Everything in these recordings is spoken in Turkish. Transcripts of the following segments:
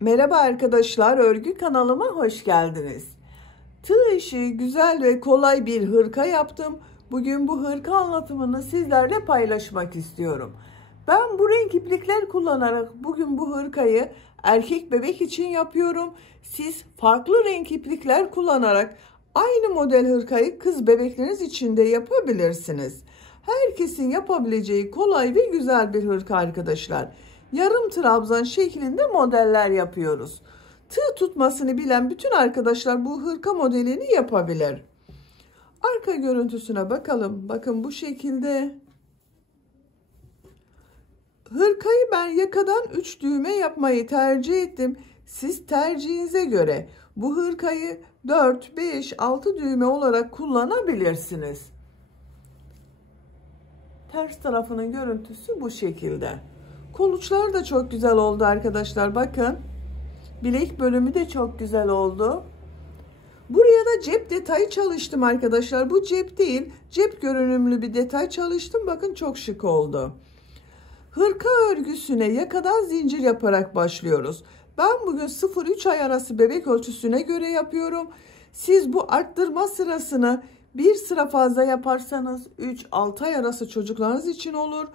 Merhaba arkadaşlar, örgü kanalıma hoş geldiniz. Tığ işi güzel ve kolay bir hırka yaptım. Bugün bu hırka anlatımını sizlerle paylaşmak istiyorum. Ben bu renk iplikler kullanarak bugün bu hırkayı erkek bebek için yapıyorum. Siz farklı renk iplikler kullanarak aynı model hırkayı kız bebekleriniz için de yapabilirsiniz. Herkesin yapabileceği kolay ve güzel bir hırka arkadaşlar. Yarım trabzan şeklinde modeller yapıyoruz. Tığ tutmasını bilen bütün arkadaşlar bu hırka modelini yapabilir. Arka görüntüsüne bakalım. Bakın bu şekilde. Hırkayı ben yakadan 3 düğme yapmayı tercih ettim. Siz tercihinize göre bu hırkayı 4, 5, 6 düğme olarak kullanabilirsiniz. Ters tarafının görüntüsü bu şekilde. Koluçlar da çok güzel oldu arkadaşlar. Bakın. Bilek bölümü de çok güzel oldu. Buraya da cep detayı çalıştım arkadaşlar. Bu cep değil, cep görünümlü bir detay çalıştım. Bakın çok şık oldu. Hırka örgüsüne yakadan zincir yaparak başlıyoruz. Ben bugün 0-3 ay arası bebek ölçüsüne göre yapıyorum. Siz bu arttırma sırasını bir sıra fazla yaparsanız 3-6 ay arası çocuklarınız için olur.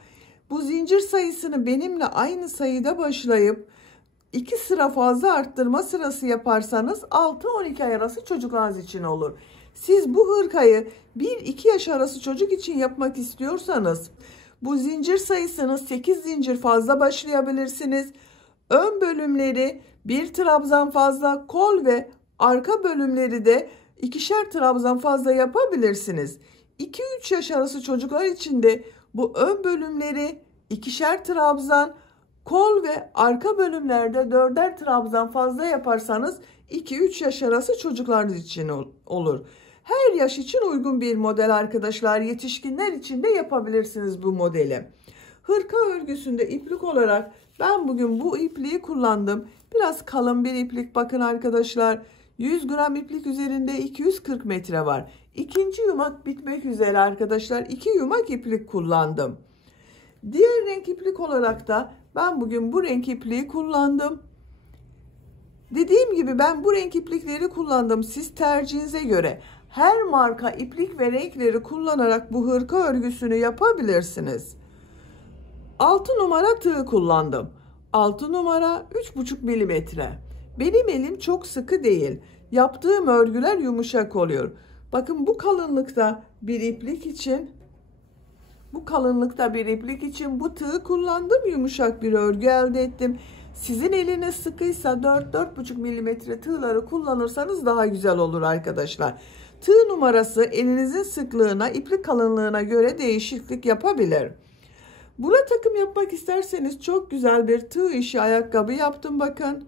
Bu zincir sayısını benimle aynı sayıda başlayıp 2 sıra fazla arttırma sırası yaparsanız 6-12 ay arası çocuklarınız için olur. Siz bu hırkayı 1-2 yaş arası çocuk için yapmak istiyorsanız bu zincir sayısını 8 zincir fazla başlayabilirsiniz. Ön bölümleri 1 trabzan fazla, kol ve arka bölümleri de 2'şer trabzan fazla yapabilirsiniz. 2-3 yaş arası çocuklar için de bu ön bölümleri 2'şer trabzan, kol ve arka bölümlerde 4'er trabzan fazla yaparsanız 2-3 yaş arası çocuklarınız için olur. Her yaş için uygun bir model arkadaşlar. Yetişkinler için de yapabilirsiniz bu modeli. Hırka örgüsünde iplik olarak ben bugün bu ipliği kullandım. Biraz kalın bir iplik bakın arkadaşlar. 100 gram iplik üzerinde 240 metre var. İkinci yumak bitmek üzere arkadaşlar. 2 yumak iplik kullandım. Diğer renk iplik olarak da ben bugün bu renk ipliği kullandım. Dediğim gibi ben bu renk iplikleri kullandım. Siz tercihinize göre her marka iplik ve renkleri kullanarak bu hırka örgüsünü yapabilirsiniz. 6 numara tığ kullandım. 6 numara 3,5 milimetre. Benim elim çok sıkı değil. Yaptığım örgüler yumuşak oluyor. Bakın bu kalınlıkta bir iplik için bu tığı kullandım. Yumuşak bir örgü elde ettim. Sizin eliniz sıkıysa 4-4,5 milimetre tığları kullanırsanız daha güzel olur arkadaşlar. Tığ numarası elinizin sıklığına, iplik kalınlığına göre değişiklik yapabilir. Buna takım yapmak isterseniz çok güzel bir tığ işi ayakkabı yaptım bakın.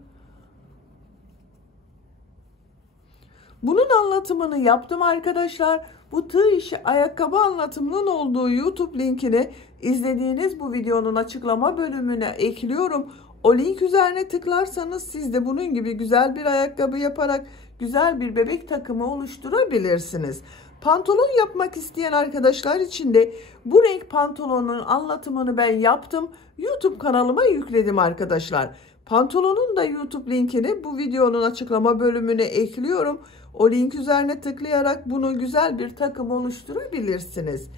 Bunun anlatımını yaptım arkadaşlar. Bu tığ işi ayakkabı anlatımının olduğu YouTube linkini izlediğiniz bu videonun açıklama bölümüne ekliyorum. O link üzerine tıklarsanız siz de bunun gibi güzel bir ayakkabı yaparak güzel bir bebek takımı oluşturabilirsiniz. Pantolon yapmak isteyen arkadaşlar için de bu renk pantolonun anlatımını ben yaptım. YouTube kanalıma yükledim arkadaşlar. Pantolonun da YouTube linkini bu videonun açıklama bölümüne ekliyorum. O link üzerine tıklayarak bunu güzel bir takım oluşturabilirsiniz.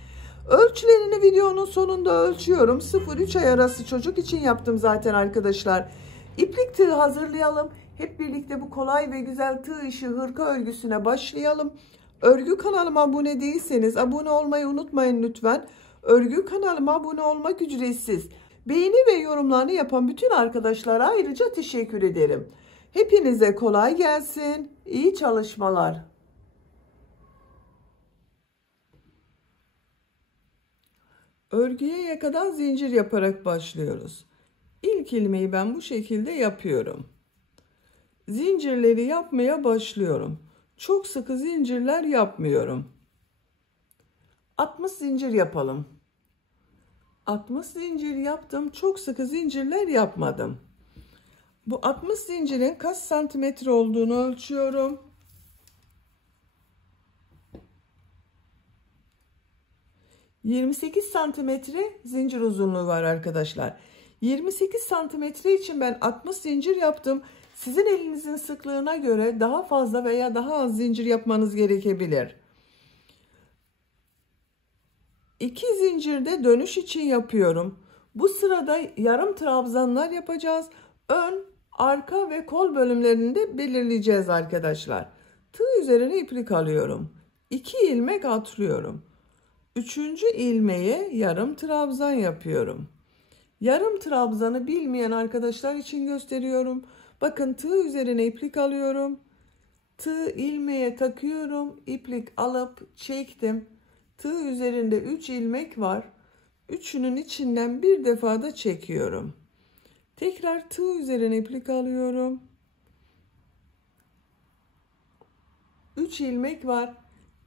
Ölçülerini videonun sonunda ölçüyorum. 0-3 ay arası çocuk için yaptım zaten arkadaşlar. İplik tığ hazırlayalım. Hep birlikte bu kolay ve güzel tığ işi hırka örgüsüne başlayalım. Örgü kanalıma abone değilseniz abone olmayı unutmayın lütfen. Örgü kanalıma abone olmak ücretsiz. Beğeni ve yorumlarını yapan bütün arkadaşlara ayrıca teşekkür ederim. Hepinize kolay gelsin. İyi çalışmalar. Örgüye yakadan zincir yaparak başlıyoruz. İlk ilmeği ben bu şekilde yapıyorum. Zincirleri yapmaya başlıyorum. Çok sıkı zincirler yapmıyorum. 60 zincir yapalım. 60 zincir yaptım. Çok sıkı zincirler yapmadım. Bu 60 zincirin kaç santimetre olduğunu ölçüyorum. 28 santimetre zincir uzunluğu var arkadaşlar. 28 santimetre için ben 60 zincir yaptım. Sizin elinizin sıklığına göre daha fazla veya daha az zincir yapmanız gerekebilir. 2 zincirde dönüş için yapıyorum. Bu sırada yarım trabzanlar yapacağız. Ön, arka ve kol bölümlerini de belirleyeceğiz arkadaşlar. Tığ üzerine iplik alıyorum. 2 ilmek atlıyorum. 3. ilmeğe yarım trabzan yapıyorum. Yarım trabzanı bilmeyen arkadaşlar için gösteriyorum. Bakın tığ üzerine iplik alıyorum. Tığ ilmeğe takıyorum. İplik alıp çektim. Tığ üzerinde 3 ilmek var. Üçünün içinden bir defa da çekiyorum. Tekrar tığ üzerine iplik alıyorum. 3 ilmek var.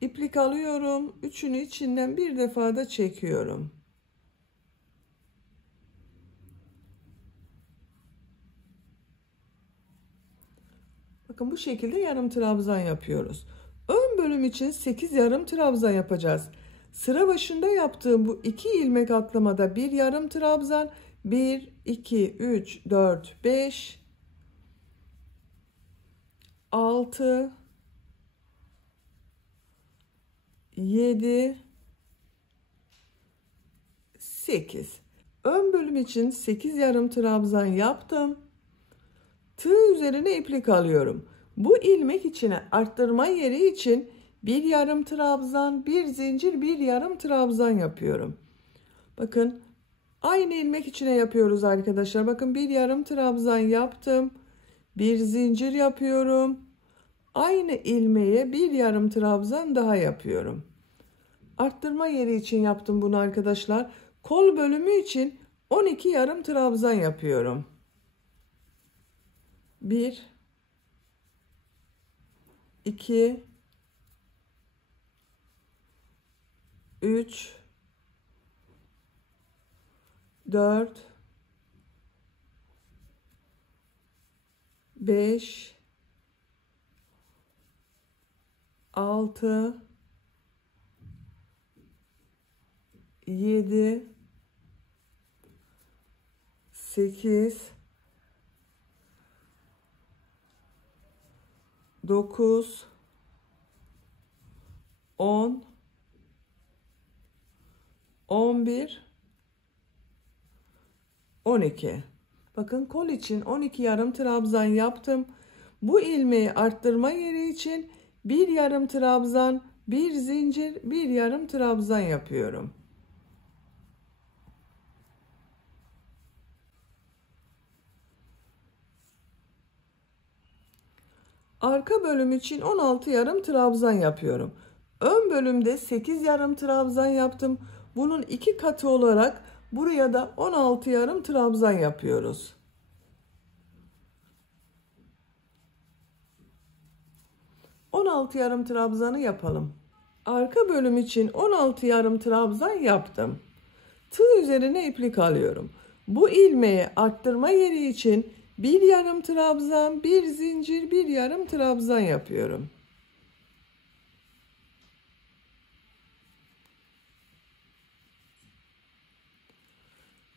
İplik alıyorum. Üçünü içinden bir defa da çekiyorum. Bakın bu şekilde yarım trabzan yapıyoruz. Ön bölüm için 8 yarım trabzan yapacağız. Sıra başında yaptığım bu 2 ilmek atlamada bir yarım trabzan, 1, 2, 3, 4, 5, 6, 7, 8. Ön bölüm için 8 yarım trabzan yaptım. Tığ üzerine iplik alıyorum. Bu ilmek içine arttırma yeri için bir yarım trabzan, bir zincir, bir yarım trabzan yapıyorum. Bakın aynı ilmek içine yapıyoruz arkadaşlar. Bakın bir yarım trabzan yaptım. Bir zincir yapıyorum. Aynı ilmeğe bir yarım trabzan daha yapıyorum. Arttırma yeri için yaptım bunu arkadaşlar. Kol bölümü için 12 yarım trabzan yapıyorum. 1, 2, 3, 4, 5, 6, 7, 8, 9, 10, 11, 12. Bakın kol için 12 yarım trabzan yaptım. Bu ilmeği arttırma yeri için bir yarım trabzan, bir zincir, bir yarım trabzan yapıyorum. Arka bölüm için 16 yarım trabzan yapıyorum. Ön bölümde 8 yarım trabzan yaptım. Bunun 2 katı olarak buraya da 16 yarım trabzan yapıyoruz. ...16 yarım trabzanı yapalım. Arka bölüm için 16 yarım trabzan yaptım. Tığ üzerine iplik alıyorum. Bu ilmeğe arttırma yeri için bir yarım trabzan, bir zincir, bir yarım trabzan yapıyorum.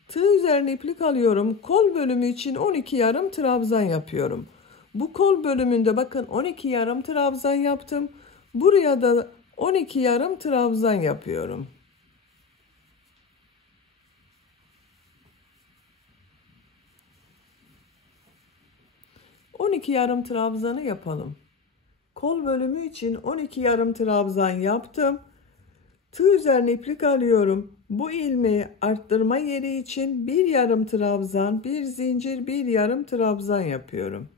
Tığ üzerine iplik alıyorum. Kol bölümü için 12 yarım trabzan yapıyorum. Bu kol bölümünde bakın 12 yarım trabzan yaptım. Buraya da 12 yarım trabzan yapıyorum. 12 yarım trabzanı yapalım. Kol bölümü için 12 yarım trabzan yaptım. Tığ üzerine iplik alıyorum. Bu ilmeği arttırma yeri için bir yarım trabzan, bir zincir, bir yarım trabzan yapıyorum.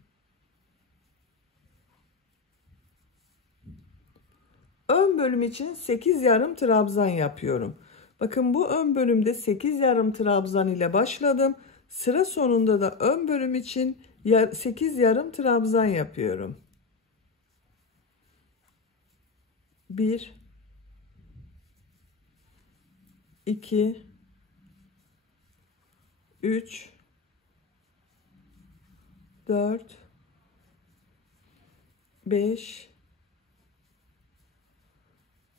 Ön bölüm için 8 yarım trabzan yapıyorum. Bakın bu ön bölümde 8 yarım trabzan ile başladım. Sıra sonunda da ön bölüm için 8 yarım trabzan yapıyorum. 1, 2, 3, 4, 5,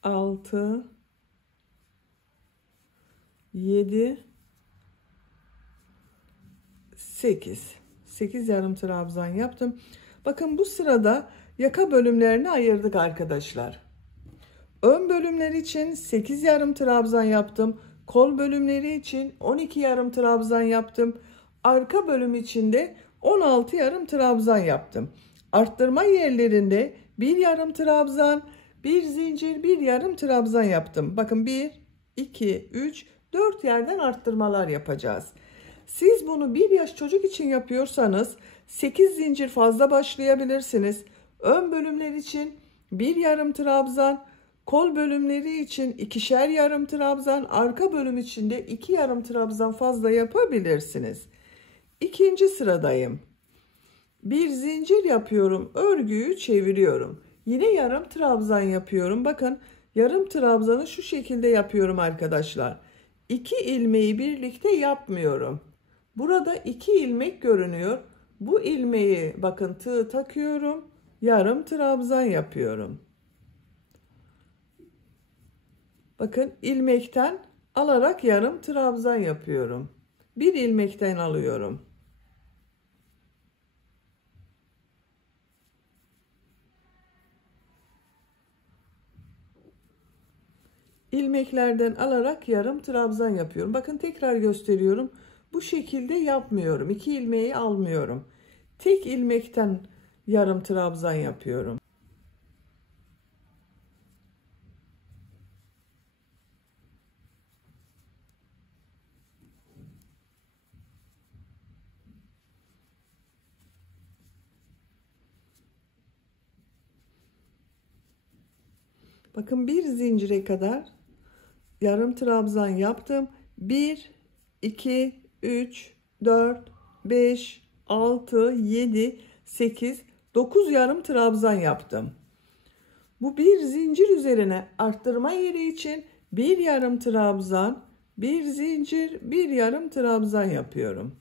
6, 7, 8. 8 yarım trabzan yaptım. Bakın bu sırada yaka bölümlerini ayırdık arkadaşlar. Ön bölümler için 8 yarım trabzan yaptım. Kol bölümleri için 12 yarım trabzan yaptım. Arka bölüm için de 16 yarım trabzan yaptım. Arttırma yerlerinde 1 yarım trabzan, 1 zincir, 1 yarım trabzan yaptım. Bakın 1, 2, 3, 4 yerden arttırmalar yapacağız. Siz bunu 1 yaş çocuk için yapıyorsanız 8 zincir fazla başlayabilirsiniz. Ön bölümler için 1 yarım trabzan, kol bölümleri için 2'şer yarım trabzan, arka bölüm için de 2 yarım trabzan fazla yapabilirsiniz. İkinci sıradayım. Bir zincir yapıyorum, örgüyü çeviriyorum. Yine yarım trabzan yapıyorum. Bakın yarım trabzanı şu şekilde yapıyorum arkadaşlar. 2 ilmeği birlikte yapmıyorum. Burada 2 ilmek görünüyor. Bu ilmeği bakın tığ takıyorum. Yarım trabzan yapıyorum. Bakın ilmekten alarak yarım trabzan yapıyorum. Bir ilmekten alıyorum. İlmeklerden alarak yarım trabzan yapıyorum. Bakın tekrar gösteriyorum. Bu şekilde yapmıyorum. 2 ilmeği almıyorum. Tek ilmekten yarım trabzan yapıyorum. Bakın bir zincire kadar yarım trabzan yaptım. 1, 2, 3, 4, 5, 6, 7, 8, 9 yarım trabzan yaptım. Bu bir zincir üzerine arttırma yeri için bir yarım trabzan, bir zincir, bir yarım trabzan yapıyorum.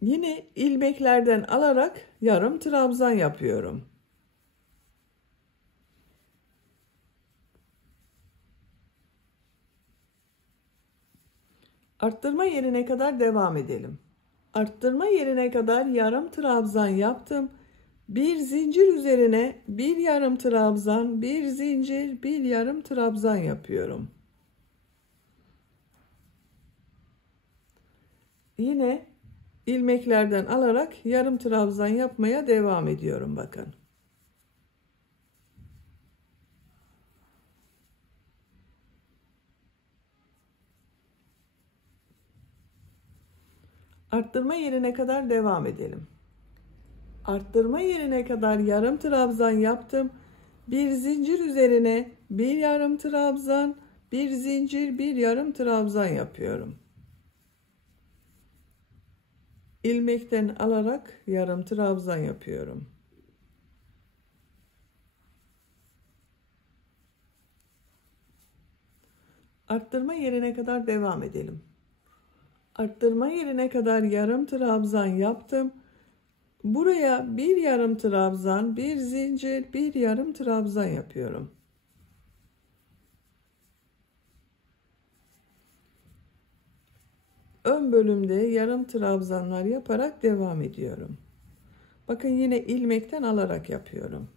Yine ilmeklerden alarak yarım trabzan yapıyorum. Arttırma yerine kadar devam edelim. Arttırma yerine kadar yarım trabzan yaptım. Bir zincir üzerine bir yarım trabzan, bir zincir, bir yarım trabzan yapıyorum. Yine ilmeklerden alarak yarım trabzan yapmaya devam ediyorum bakın. Arttırma yerine kadar devam edelim. Arttırma yerine kadar yarım trabzan yaptım. Bir zincir üzerine bir yarım trabzan, bir zincir, bir yarım trabzan yapıyorum. İlmekten alarak yarım trabzan yapıyorum. Arttırma yerine kadar devam edelim. Arttırma yerine kadar yarım trabzan yaptım. Buraya bir yarım trabzan, bir zincir, bir yarım trabzan yapıyorum. Ön bölümde yarım trabzanlar yaparak devam ediyorum. Bakın yine ilmekten alarak yapıyorum.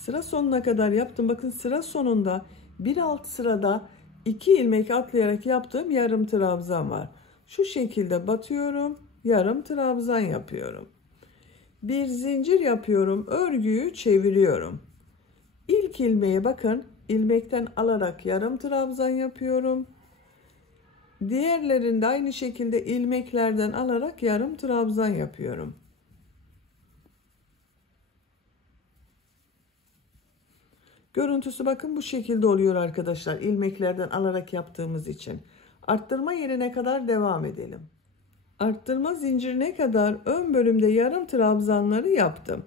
Sıra sonuna kadar yaptım. Bakın sıra sonunda bir alt sırada 2 ilmek atlayarak yaptığım yarım trabzan var. Şu şekilde batıyorum, yarım trabzan yapıyorum. Bir zincir yapıyorum, örgüyü çeviriyorum. İlk ilmeğe bakın, ilmekten alarak yarım trabzan yapıyorum. Diğerlerinde aynı şekilde ilmeklerden alarak yarım trabzan yapıyorum. Görüntüsü bakın bu şekilde oluyor arkadaşlar. İlmeklerden alarak yaptığımız için. Arttırma yerine kadar devam edelim. Arttırma zincirine kadar ön bölümde yarım trabzanları yaptım.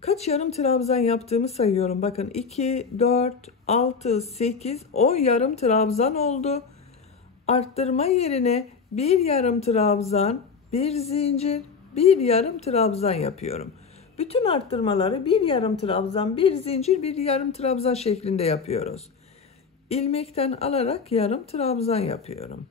Kaç yarım trabzan yaptığımı sayıyorum. Bakın 2, 4, 6, 8, 10 yarım trabzan oldu. arttırma yerine bir yarım trabzan, bir zincir, bir yarım trabzan yapıyorum. Bütün arttırmaları bir yarım trabzan, bir zincir, bir yarım trabzan şeklinde yapıyoruz. İlmekten alarak yarım trabzan yapıyorum.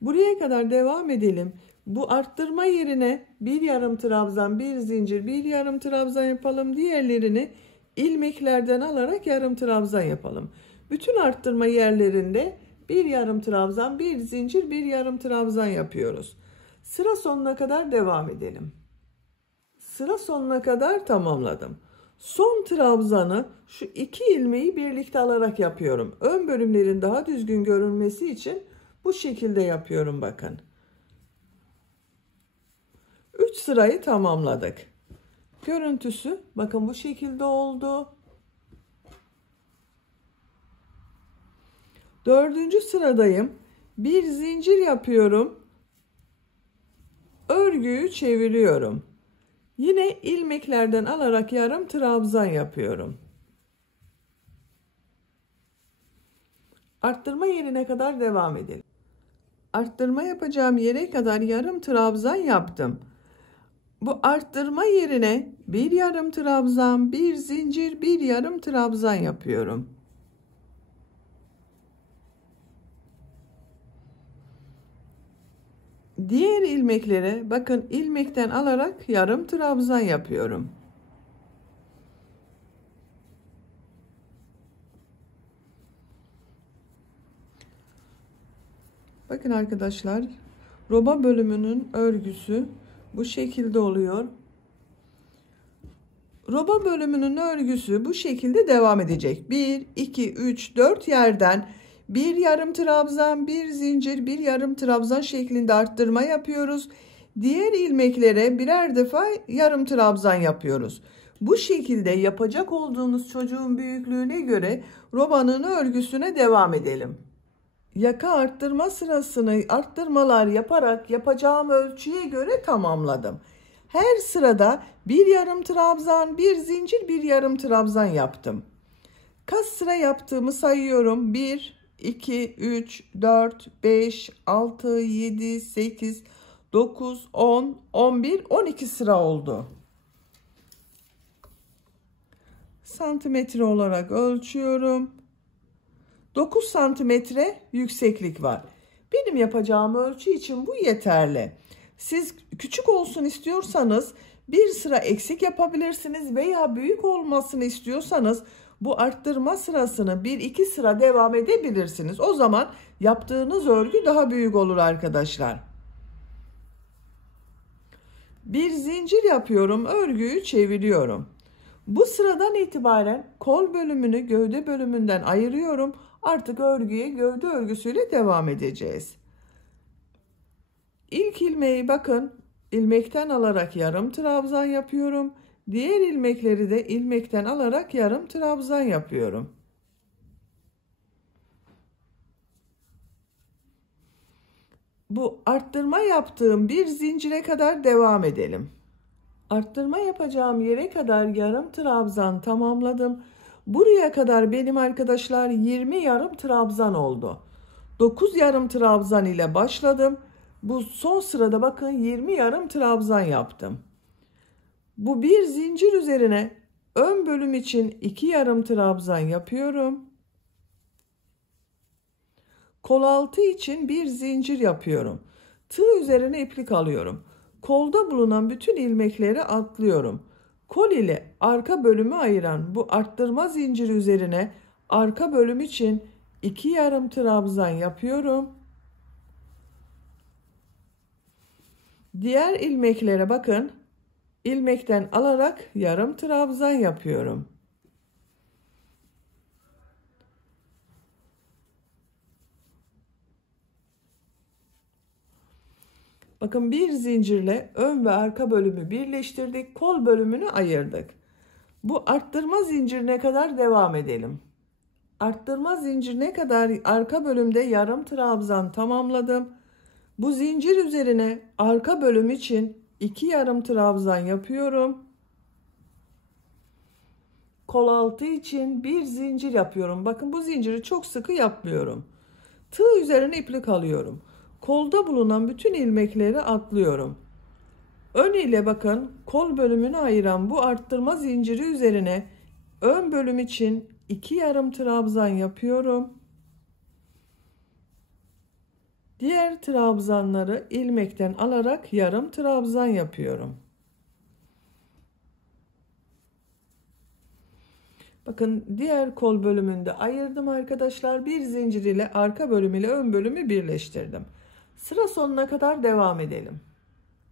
Buraya kadar devam edelim. Bu arttırma yerine bir yarım trabzan, bir zincir, bir yarım trabzan yapalım. Diğerlerini ilmeklerden alarak yarım trabzan yapalım. Bütün arttırma yerlerinde bir yarım trabzan, bir zincir, bir yarım trabzan yapıyoruz. Sıra sonuna kadar devam edelim. Sıra sonuna kadar tamamladım. Son trabzanı şu iki ilmeği birlikte alarak yapıyorum. Ön bölümlerin daha düzgün görünmesi için bu şekilde yapıyorum bakın. 3 sırayı tamamladık. Görüntüsü bakın bu şekilde oldu. 4. sıradayım. Bir zincir yapıyorum. Örgüyü çeviriyorum. Yine ilmeklerden alarak yarım trabzan yapıyorum. Arttırma yerine kadar devam edelim. Arttırma yapacağım yere kadar yarım trabzan yaptım. Bu arttırma yerine bir yarım trabzan, bir zincir, bir yarım trabzan yapıyorum. Diğer ilmeklere bakın ilmekten alarak yarım trabzan yapıyorum. Bakın arkadaşlar, roba bölümünün örgüsü bu şekilde oluyor. Roba bölümünün örgüsü bu şekilde devam edecek. 1, 2, 3, 4 yerden bir yarım trabzan, bir zincir, bir yarım trabzan şeklinde arttırma yapıyoruz. Diğer ilmeklere birer defa yarım trabzan yapıyoruz. Bu şekilde yapacak olduğunuz çocuğun büyüklüğüne göre robanın örgüsüne devam edelim. Yaka arttırma sırasını arttırmalar yaparak yapacağım ölçüye göre tamamladım. Her sırada bir yarım trabzan, bir zincir, bir yarım trabzan yaptım. Kaç sıra yaptığımı sayıyorum. 1, 2, 3, 4, 5, 6, 7, 8, 9, 10, 11, 12 sıra oldu. Santimetre olarak ölçüyorum. 9 santimetre yükseklik var. Benim yapacağım ölçü için bu yeterli. Siz küçük olsun istiyorsanız bir sıra eksik yapabilirsiniz veya büyük olmasını istiyorsanız bu arttırma sırasını 1-2 sıra devam edebilirsiniz. O zaman yaptığınız örgü daha büyük olur arkadaşlar. Bir zincir yapıyorum, örgüyü çeviriyorum. Bu sıradan itibaren kol bölümünü gövde bölümünden ayırıyorum. Artık örgüye gövde örgüsüyle devam edeceğiz. İlk ilmeği bakın ilmekten alarak yarım trabzan yapıyorum. Diğer ilmekleri de ilmekten alarak yarım trabzan yapıyorum. Bu arttırma yaptığım bir zincire kadar devam edelim. Arttırma yapacağım yere kadar yarım trabzan tamamladım. Buraya kadar benim arkadaşlar 20 yarım trabzan oldu. 9 yarım trabzan ile başladım. Bu son sırada bakın 20 yarım trabzan yaptım. Bu bir zincir üzerine ön bölüm için 2 yarım trabzan yapıyorum. Kol altı için bir zincir yapıyorum. Tığ üzerine iplik alıyorum. Kolda bulunan bütün ilmekleri atlıyorum. Kol ile arka bölümü ayıran bu arttırma zinciri üzerine arka bölüm için 2 yarım trabzan yapıyorum. Diğer ilmeklere bakın. İlmekten alarak yarım trabzan yapıyorum. Bakın bir zincirle ön ve arka bölümü birleştirdik. Kol bölümünü ayırdık. Bu arttırma zincirine kadar devam edelim. Arttırma zincirine kadar arka bölümde yarım trabzan tamamladım. Bu zincir üzerine arka bölüm için 2 yarım trabzan yapıyorum. kol altı için bir zincir yapıyorum. Bakın bu zinciri çok sıkı yapmıyorum. Tığ üzerine iplik alıyorum. Kolda bulunan bütün ilmekleri atlıyorum. Ön ile bakın kol bölümünü ayıran bu arttırma zinciri üzerine ön bölüm için 2 yarım trabzan yapıyorum. Diğer trabzanları ilmekten alarak yarım trabzan yapıyorum. Bakın diğer kol bölümünde ayırdım arkadaşlar. Bir zincir ile arka bölüm ile ön bölümü birleştirdim. Sıra sonuna kadar devam edelim.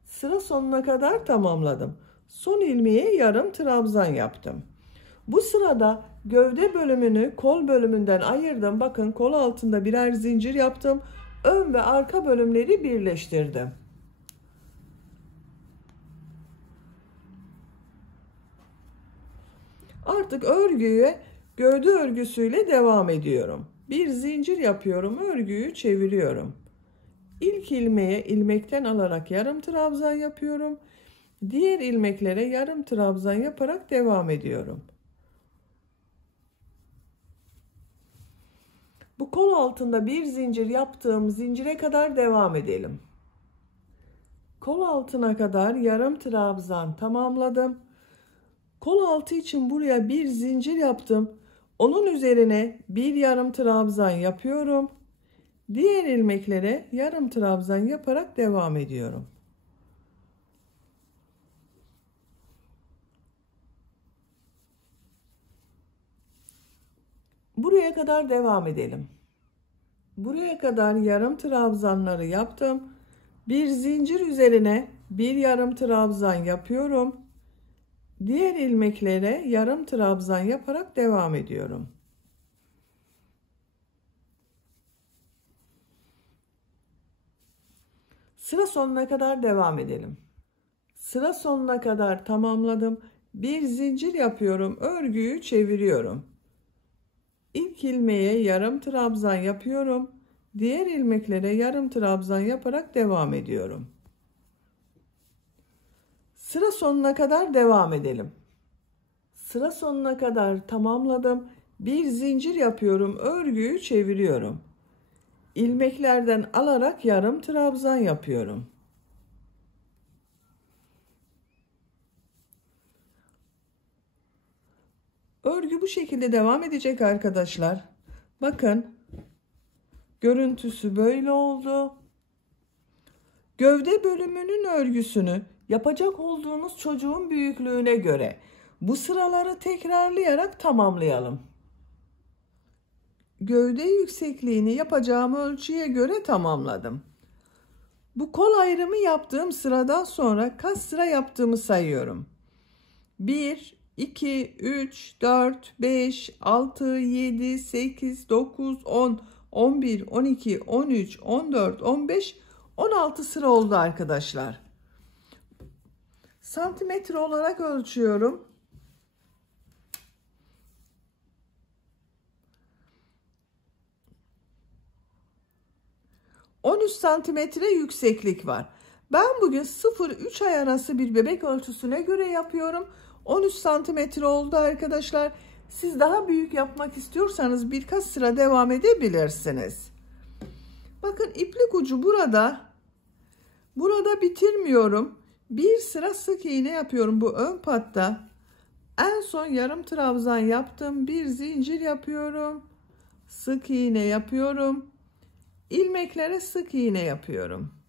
Sıra sonuna kadar tamamladım. Son ilmeğe yarım trabzan yaptım. Bu sırada gövde bölümünü kol bölümünden ayırdım. Bakın kol altında birer zincir yaptım. Ön ve arka bölümleri birleştirdim. Artık örgüye gövde örgüsüyle devam ediyorum. Bir zincir yapıyorum, örgüyü çeviriyorum. İlk ilmeğe ilmekten alarak yarım trabzan yapıyorum. Diğer ilmeklere yarım trabzan yaparak devam ediyorum. Bu kol altında bir zincir yaptığım zincire kadar devam edelim. Kol altına kadar yarım trabzan tamamladım. Kol altı için buraya bir zincir yaptım. Onun üzerine bir yarım trabzan yapıyorum. Diğer ilmeklere yarım trabzan yaparak devam ediyorum. Buraya kadar devam edelim. Buraya kadar yarım trabzanları yaptım. Bir zincir üzerine bir yarım trabzan yapıyorum. Diğer ilmeklere yarım trabzan yaparak devam ediyorum. Sıra sonuna kadar devam edelim. Sıra sonuna kadar tamamladım. Bir zincir yapıyorum. Örgüyü çeviriyorum. İlk ilmeğe yarım trabzan yapıyorum. Diğer ilmeklere yarım trabzan yaparak devam ediyorum. Sıra sonuna kadar devam edelim. Sıra sonuna kadar tamamladım. Bir zincir yapıyorum. Örgüyü çeviriyorum. İlmeklerden alarak yarım trabzan yapıyorum. Örgü bu şekilde devam edecek arkadaşlar. Bakın görüntüsü böyle oldu. Gövde bölümünün örgüsünü yapacak olduğunuz çocuğun büyüklüğüne göre bu sıraları tekrarlayarak tamamlayalım. Gövde yüksekliğini yapacağım ölçüye göre tamamladım. Bu kol ayrımı yaptığım sıradan sonra kaç sıra yaptığımı sayıyorum. 1, 2, 3, 4, 5, 6, 7, 8, 9, 10, 11, 12, 13, 14, 15, 16 sıra oldu arkadaşlar. Santimetre olarak ölçüyorum. 13 santimetre yükseklik var. Ben bugün 0-3 ay arası bir bebek ölçüsüne göre yapıyorum. 13 santimetre oldu arkadaşlar. Siz daha büyük yapmak istiyorsanız birkaç sıra devam edebilirsiniz. Bakın iplik ucu burada. Burada bitirmiyorum. Bir sıra sık iğne yapıyorum bu ön patta. En son yarım trabzan yaptım. Bir zincir yapıyorum. Sık iğne yapıyorum. İlmeklere sık iğne yapıyorum.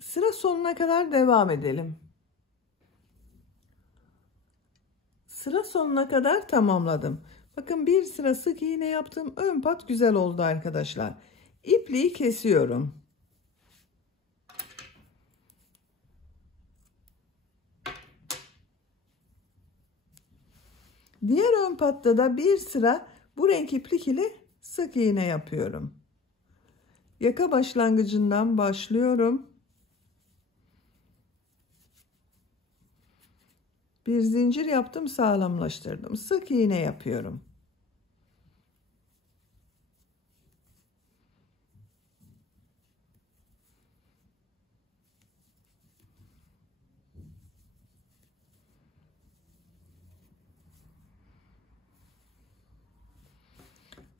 Sıra sonuna kadar devam edelim. Sıra sonuna kadar tamamladım. Bakın bir sıra sık iğne yaptım. Ön pat güzel oldu arkadaşlar. İpliği kesiyorum. Diğer ön patta da bir sıra bu renk iplik ile sık iğne yapıyorum. Yaka başlangıcından başlıyorum. Bir zincir yaptım, sağlamlaştırdım. Sık iğne yapıyorum.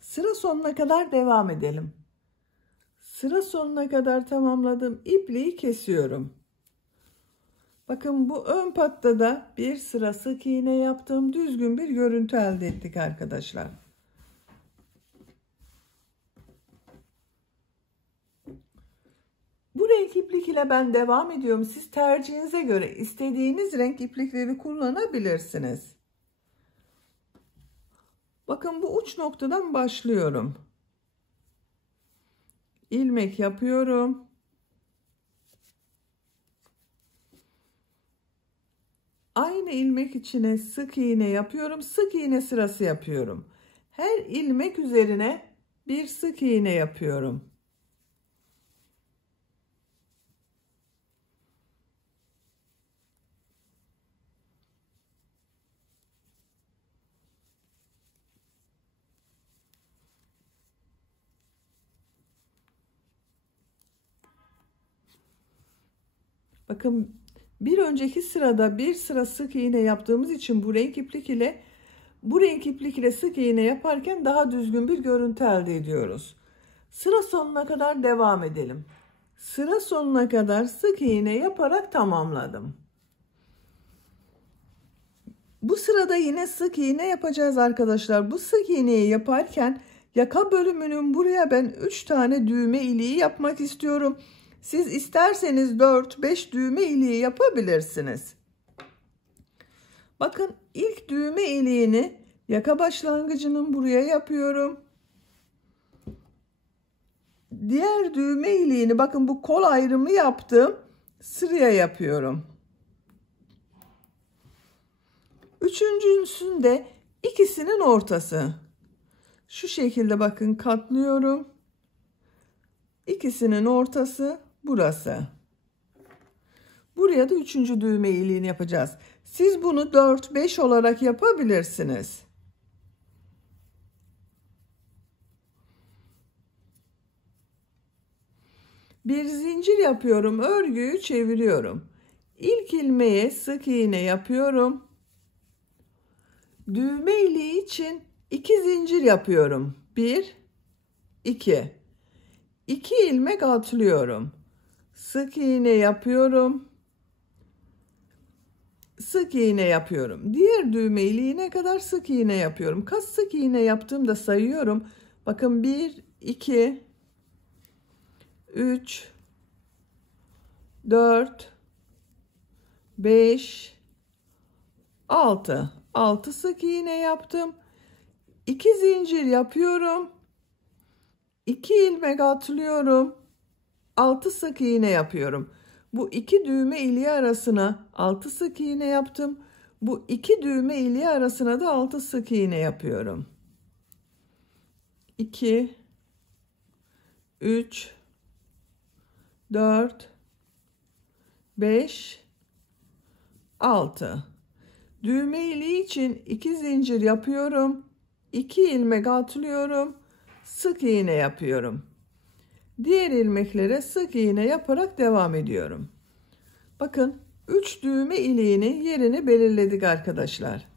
Sıra sonuna kadar devam edelim. Sıra sonuna kadar tamamladım. İpliği kesiyorum. Bakın bu ön patta da bir sıra sık iğne yaptım. Düzgün bir görüntü elde ettik arkadaşlar. Bu renk iplik ile ben devam ediyorum. Siz tercihinize göre istediğiniz renk iplikleri kullanabilirsiniz. Bakın bu uç noktadan başlıyorum. İlmek yapıyorum. Aynı ilmek içine sık iğne yapıyorum. Sık iğne sırası yapıyorum. Her ilmek üzerine bir sık iğne yapıyorum. Bakın bir önceki sırada bir sıra sık iğne yaptığımız için bu renk iplik ile sık iğne yaparken daha düzgün bir görüntü elde ediyoruz. Sıra sonuna kadar devam edelim. Sıra sonuna kadar sık iğne yaparak tamamladım. Bu sırada yine sık iğne yapacağız arkadaşlar. Bu sık iğneyi yaparken yaka bölümünün buraya ben 3 tane düğme iliği yapmak istiyorum. Siz isterseniz 4-5 düğme iliği yapabilirsiniz. Bakın ilk düğme iliğini yaka başlangıcının buraya yapıyorum. Diğer düğme iliğini bakın bu kol ayrımı yaptım. Sıraya yapıyorum. Üçüncüsünde ikisinin ortası. Şu şekilde bakın katlıyorum. İkisinin ortası burası. Buraya da üçüncü düğme iliğini yapacağız. Siz bunu 4-5 olarak yapabilirsiniz. Bir zincir yapıyorum. Örgüyü çeviriyorum. İlk ilmeğe sık iğne yapıyorum. Düğme iliği için 2 zincir yapıyorum. 1 2 2 ilmek atlıyorum. Sık iğne yapıyorum. Sık iğne yapıyorum. Diğer düğme iliğine kadar sık iğne yapıyorum. Kaç sık iğne yaptığımda sayıyorum. Bakın 1 2 3 4 5 6 6 sık iğne yaptım. 2 zincir yapıyorum. 2 ilmek atlıyorum. 6 sık iğne yapıyorum. Bu iki düğme iliği arasına 6 sık iğne yaptım. Bu iki düğme iliği arasına da 6 sık iğne yapıyorum. 2 3 4 5 6 düğme iliği için 2 zincir yapıyorum. 2 ilmek atlıyorum. Sık iğne yapıyorum. Diğer ilmeklere sık iğne yaparak devam ediyorum. Bakın 3 düğme iliğinin yerini belirledik arkadaşlar.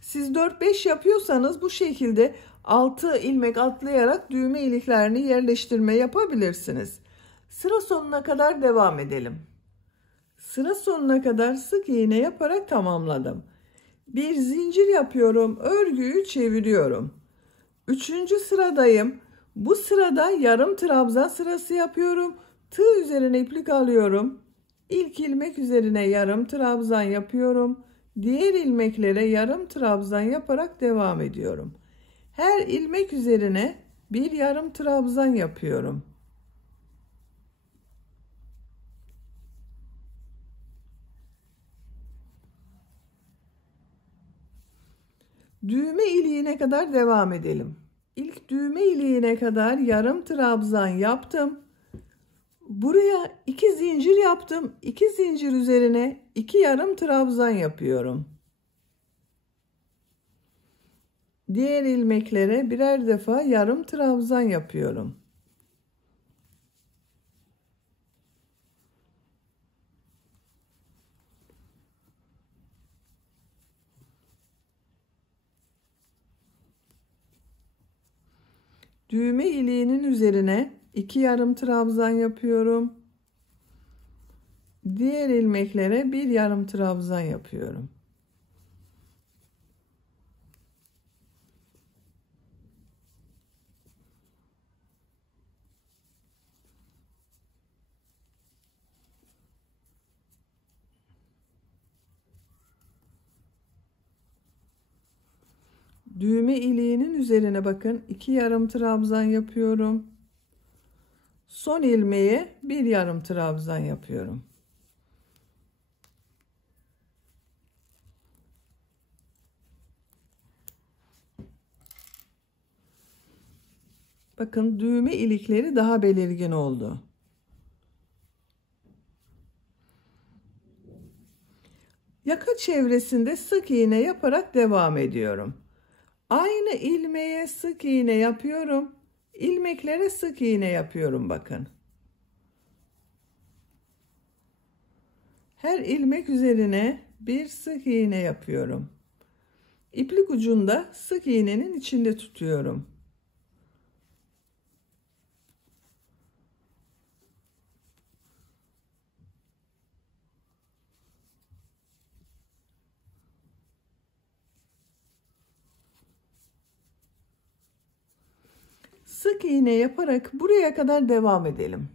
Siz 4-5 yapıyorsanız bu şekilde 6 ilmek atlayarak düğme iliklerini yerleştirme yapabilirsiniz. Sıra sonuna kadar devam edelim. Sıra sonuna kadar sık iğne yaparak tamamladım. Bir zincir yapıyorum. Örgüyü çeviriyorum. 3. sıradayım. Bu sırada yarım trabzan sırası yapıyorum. Tığ üzerine iplik alıyorum. İlk ilmek üzerine yarım trabzan yapıyorum. Diğer ilmeklere yarım trabzan yaparak devam ediyorum. Her ilmek üzerine bir yarım trabzan yapıyorum. Düğme iliğine kadar devam edelim. İlk düğme iliğine kadar yarım trabzan yaptım. Buraya 2 zincir yaptım. 2 zincir üzerine 2 yarım trabzan yapıyorum. Diğer ilmeklere birer defa yarım trabzan yapıyorum. Düğme iliğinin üzerine 2 yarım trabzan yapıyorum. Diğer ilmeklere bir yarım trabzan yapıyorum. Düğme iliğinin üzerine bakın 2 yarım trabzan yapıyorum. Son ilmeğe bir yarım trabzan yapıyorum. Bakın düğme ilikleri daha belirgin oldu. Yaka çevresinde sık iğne yaparak devam ediyorum. Aynı ilmeğe sık iğne yapıyorum. İlmeklere sık iğne yapıyorum bakın. Her ilmek üzerine bir sık iğne yapıyorum. İplik ucunda sık iğnenin içinde tutuyorum. Sık iğne yaparak buraya kadar devam edelim.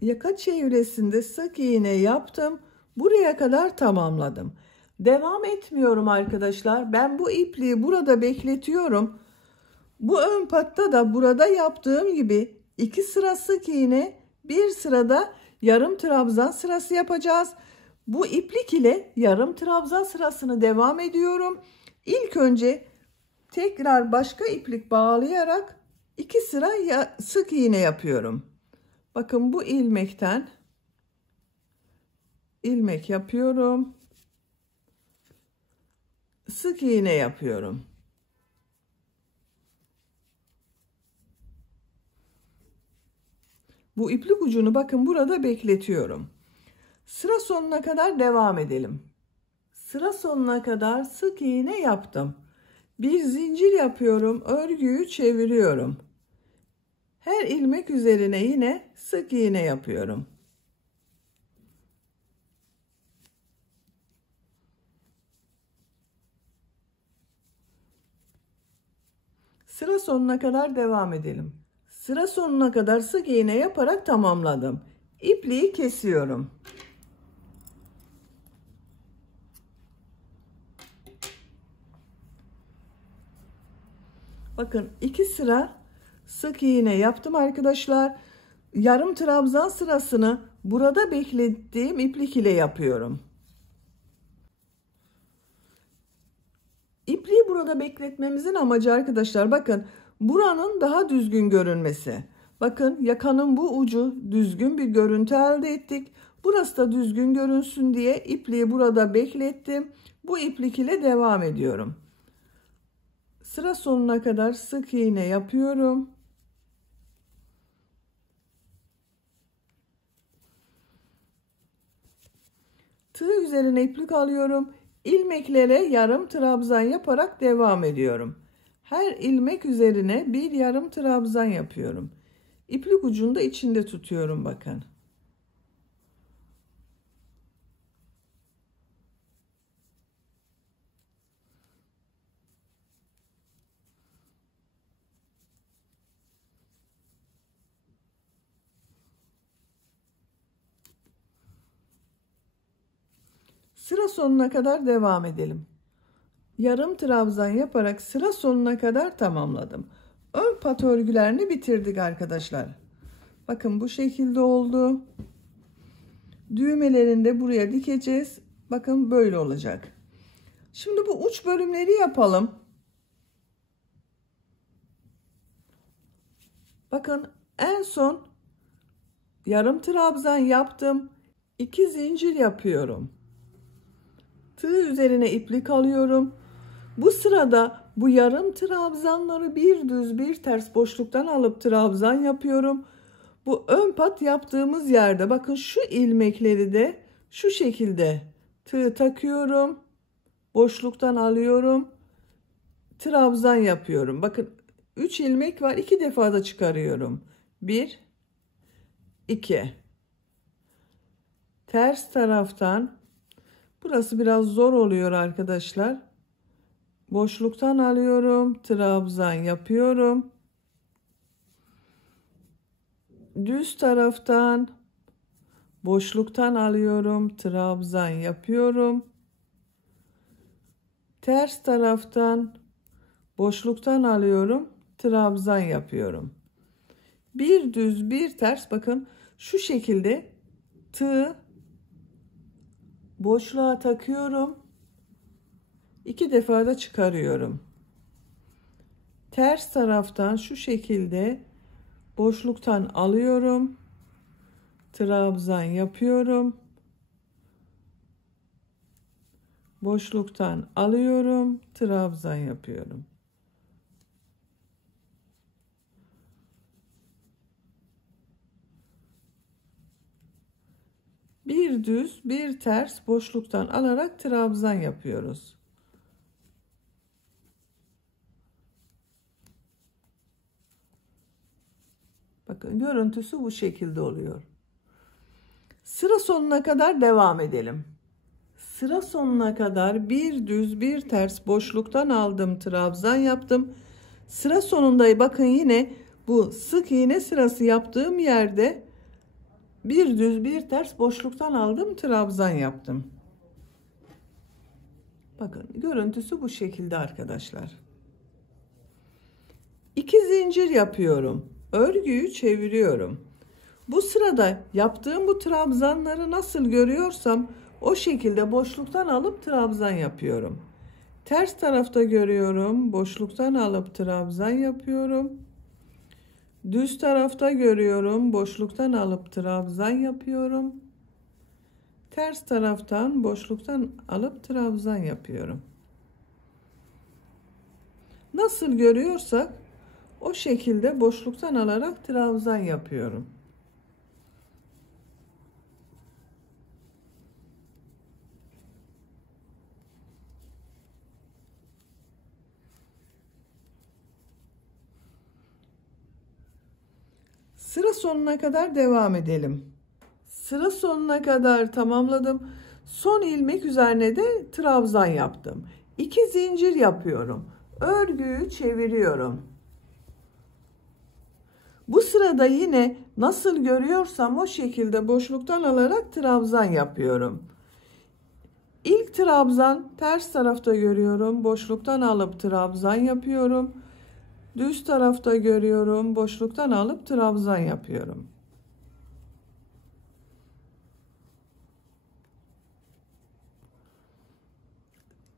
Yaka çevresinde sık iğne yaptım. Buraya kadar tamamladım. Devam etmiyorum arkadaşlar. Ben bu ipliği burada bekletiyorum. Bu ön patta da burada yaptığım gibi 2 sıra sık iğne, bir sırada yarım trabzan sırası yapacağız. Bu iplik ile yarım trabzan sırasını devam ediyorum. İlk önce tekrar başka iplik bağlayarak 2 sıra sık iğne yapıyorum. Bakın bu ilmekten ilmek yapıyorum. Sık iğne yapıyorum. Bu iplik ucunu bakın burada bekletiyorum. Sıra sonuna kadar devam edelim. Sıra sonuna kadar sık iğne yaptım. Bir zincir yapıyorum, örgüyü çeviriyorum. Her ilmek üzerine yine sık iğne yapıyorum. Sıra sonuna kadar devam edelim. Sıra sonuna kadar sık iğne yaparak tamamladım. İpliği kesiyorum. Bakın 2 sıra sık iğne yaptım arkadaşlar. Yarım trabzan sırasını burada beklettiğim iplik ile yapıyorum. İpliği burada bekletmemizin amacı arkadaşlar bakın buranın daha düzgün görünmesi. Bakın yakanın bu ucu düzgün bir görüntü elde ettik. Burası da düzgün görünsün diye ipliği burada beklettim. Bu iplik ile devam ediyorum. Sıra sonuna kadar sık iğne yapıyorum. Tığ üzerine iplik alıyorum. İlmeklere yarım trabzan yaparak devam ediyorum. Her ilmek üzerine bir yarım trabzan yapıyorum. İplik ucunu da içinde tutuyorum bakın. Sıra sonuna kadar devam edelim. Yarım trabzan yaparak sıra sonuna kadar tamamladım. Ön pat örgülerini bitirdik arkadaşlar. Bakın bu şekilde oldu. Düğmelerini de buraya dikeceğiz. Bakın böyle olacak. Şimdi bu uç bölümleri yapalım. Bakın en son yarım trabzan yaptım. 2 zincir yapıyorum. Tığ üzerine iplik alıyorum. Bu sırada bu yarım trabzanları bir düz bir ters boşluktan alıp trabzan yapıyorum. Bu ön pat yaptığımız yerde bakın şu ilmekleri de şu şekilde tığ takıyorum. Boşluktan alıyorum. Trabzan yapıyorum. Bakın 3 ilmek var. 2 defa da çıkarıyorum. 1 2. Ters taraftan, burası biraz zor oluyor arkadaşlar. Boşluktan alıyorum. Trabzan yapıyorum. Düz taraftan boşluktan alıyorum. Trabzan yapıyorum. Ters taraftan boşluktan alıyorum. Trabzan yapıyorum. Bir düz bir ters, bakın şu şekilde tığ boşluğa takıyorum. 2 defa da çıkarıyorum. Ters taraftan şu şekilde boşluktan alıyorum. Trabzan yapıyorum. Boşluktan alıyorum. Trabzan yapıyorum. Bir düz bir ters boşluktan alarak trabzan yapıyoruz. Bakın görüntüsü bu şekilde oluyor. Sıra sonuna kadar devam edelim. Sıra sonuna kadar bir düz bir ters boşluktan aldım, trabzan yaptım. Sıra sonunda bakın yine bu sık iğne sırası yaptığım yerde bir düz bir ters boşluktan aldım, trabzan yaptım. Bakın görüntüsü bu şekilde arkadaşlar. 2 zincir yapıyorum. Örgüyü çeviriyorum. Bu sırada yaptığım bu trabzanları nasıl görüyorsam o şekilde boşluktan alıp trabzan yapıyorum. Ters tarafta görüyorum. Boşluktan alıp trabzan yapıyorum. Düz tarafta görüyorum. Boşluktan alıp trabzan yapıyorum. Ters taraftan boşluktan alıp trabzan yapıyorum. Nasıl görüyorsak o şekilde boşluktan alarak trabzan yapıyorum. Sıra sonuna kadar devam edelim. Sıra sonuna kadar tamamladım. Son ilmek üzerine de trabzan yaptım. 2 zincir yapıyorum. Örgüyü çeviriyorum. Bu sırada yine nasıl görüyorsam o şekilde boşluktan alarak trabzan yapıyorum. İlk trabzan ters tarafta görüyorum. Boşluktan alıp trabzan yapıyorum. Düz tarafta görüyorum. Boşluktan alıp trabzan yapıyorum.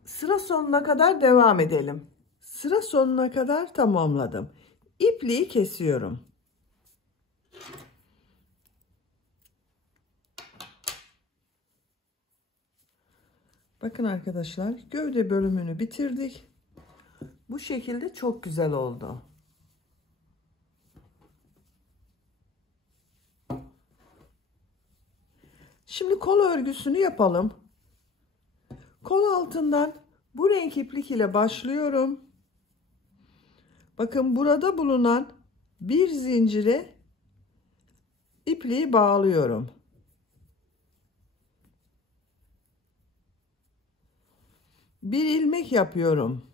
Sıra sonuna kadar devam edelim. Sıra sonuna kadar tamamladım. İpliği kesiyorum. Bakın arkadaşlar, gövde bölümünü bitirdik. Bu şekilde çok güzel oldu. Şimdi kol örgüsünü yapalım. Kol altından bu renk iplik ile başlıyorum. Bakın burada bulunan bir zincire ipliği bağlıyorum. Bir ilmek yapıyorum.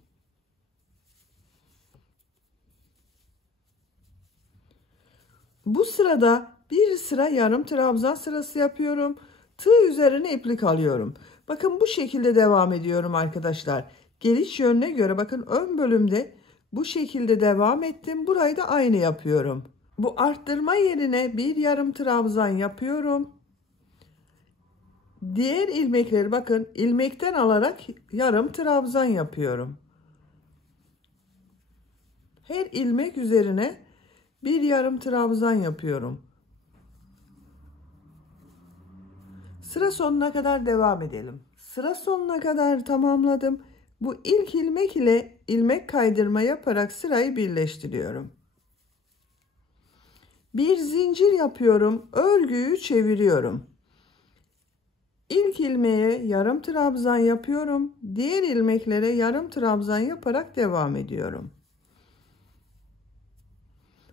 Bu sırada bir sıra yarım trabzan sırası yapıyorum. Tığ üzerine iplik alıyorum. Bakın bu şekilde devam ediyorum arkadaşlar. Geliş yönüne göre bakın ön bölümde bu şekilde devam ettim. Burayı da aynı yapıyorum. Bu arttırma yerine bir yarım trabzan yapıyorum. Diğer ilmekleri bakın ilmekten alarak yarım trabzan yapıyorum. Her ilmek üzerine bir yarım trabzan yapıyorum. Sıra sonuna kadar devam edelim. Sıra sonuna kadar tamamladım. Bu ilk ilmek ile ilmek kaydırma yaparak sırayı birleştiriyorum. Bir zincir yapıyorum. Örgüyü çeviriyorum. İlk ilmeğe yarım trabzan yapıyorum. Diğer ilmeklere yarım trabzan yaparak devam ediyorum.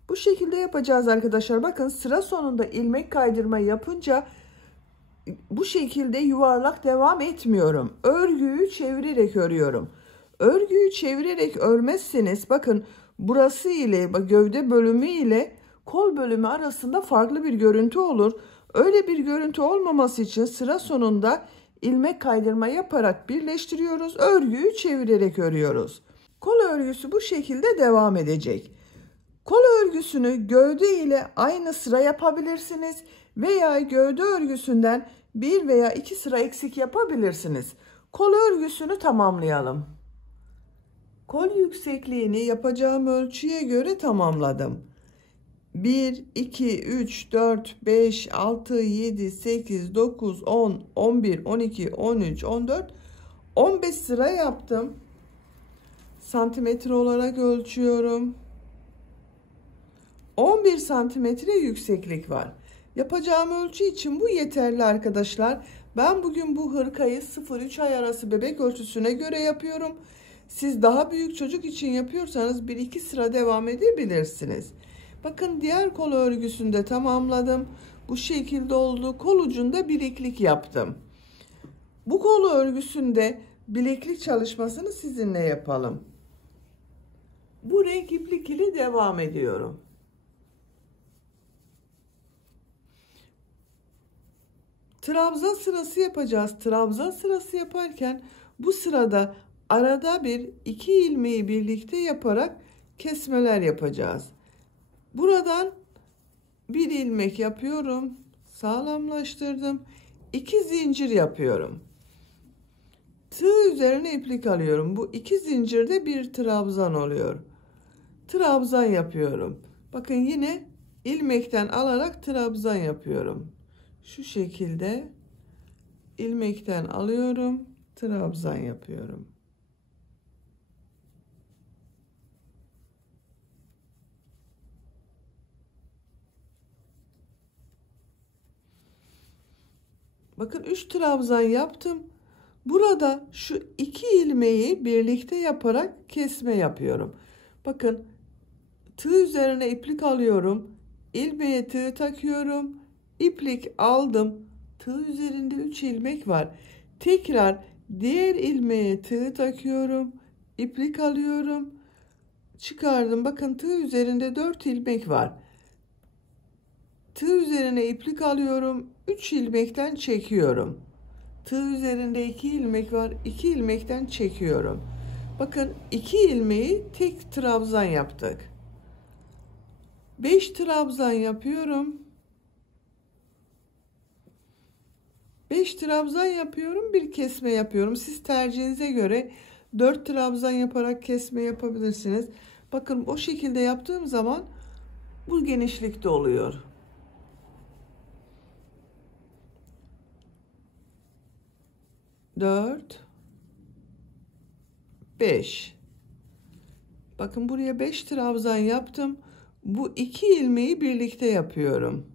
Bu şekilde yapacağız arkadaşlar. Bakın sıra sonunda ilmek kaydırma yapınca bu şekilde yuvarlak devam etmiyorum. Örgüyü çevirerek örüyorum. Örgüyü çevirerek örmezseniz bakın burası ile gövde bölümü ile kol bölümü arasında farklı bir görüntü olur. Öyle bir görüntü olmaması için sıra sonunda ilmek kaydırma yaparak birleştiriyoruz. Örgüyü çevirerek örüyoruz. Kol örgüsü bu şekilde devam edecek. Kol örgüsünü gövde ile aynı sıra yapabilirsiniz veya gövde örgüsünden bir veya iki sıra eksik yapabilirsiniz. Kol örgüsünü tamamlayalım. Kol yüksekliğini yapacağım ölçüye göre tamamladım. 1, 2, 3, 4, 5, 6, 7, 8, 9, 10, 11, 12, 13, 14, 15 sıra yaptım. Santimetre olarak ölçüyorum. 11 santimetre yükseklik var. Yapacağım ölçü için bu yeterli arkadaşlar. Ben bugün bu hırkayı 0-3 ay arası bebek ölçüsüne göre yapıyorum. Siz daha büyük çocuk için yapıyorsanız 1-2 sıra devam edebilirsiniz. Bakın diğer kol örgüsünü de tamamladım. Bu şekilde oldu. Kol ucunda bileklik yaptım. Bu kol örgüsünde bileklik çalışmasını sizinle yapalım. Bu renk iplik ile devam ediyorum. Trabzan sırası yapacağız. Trabzan sırası yaparken bu sırada arada bir iki ilmeği birlikte yaparak kesmeler yapacağız. Buradan bir ilmek yapıyorum. Sağlamlaştırdım. 2 zincir yapıyorum. Tığ üzerine iplik alıyorum. Bu 2 zincirde bir trabzan oluyor. Trabzan yapıyorum. Bakın yine ilmekten alarak trabzan yapıyorum. Şu şekilde ilmekten alıyorum, trabzan yapıyorum. Bakın 3 trabzan yaptım. Burada şu 2 ilmeği birlikte yaparak kesme yapıyorum. Bakın tığ üzerine iplik alıyorum. İlmeğe tığ takıyorum. İplik aldım. Tığ üzerinde 3 ilmek var. Tekrar diğer ilmeğe tığ takıyorum. İplik alıyorum. Çıkardım. Bakın tığ üzerinde 4 ilmek var. Tığ üzerine iplik alıyorum. 3 ilmekten çekiyorum. Tığ üzerinde 2 ilmek var. 2 ilmekten çekiyorum. Bakın 2 ilmeği tek trabzan yaptık. 5 trabzan yapıyorum. 5 trabzan yapıyorum. Bir kesme yapıyorum. Siz tercihinize göre 4 trabzan yaparak kesme yapabilirsiniz. Bakın o şekilde yaptığım zaman bu genişlikte oluyor. 4 5. Bakın buraya 5 trabzan yaptım. Bu 2 ilmeği birlikte yapıyorum.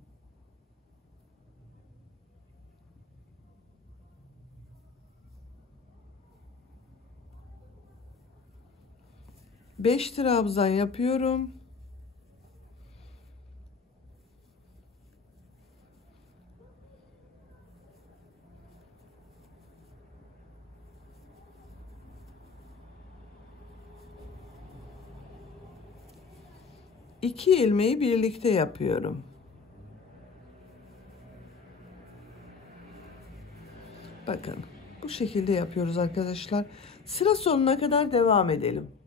Beş trabzan yapıyorum. İki ilmeği birlikte yapıyorum. Bakın bu şekilde yapıyoruz arkadaşlar. Sıra sonuna kadar devam edelim.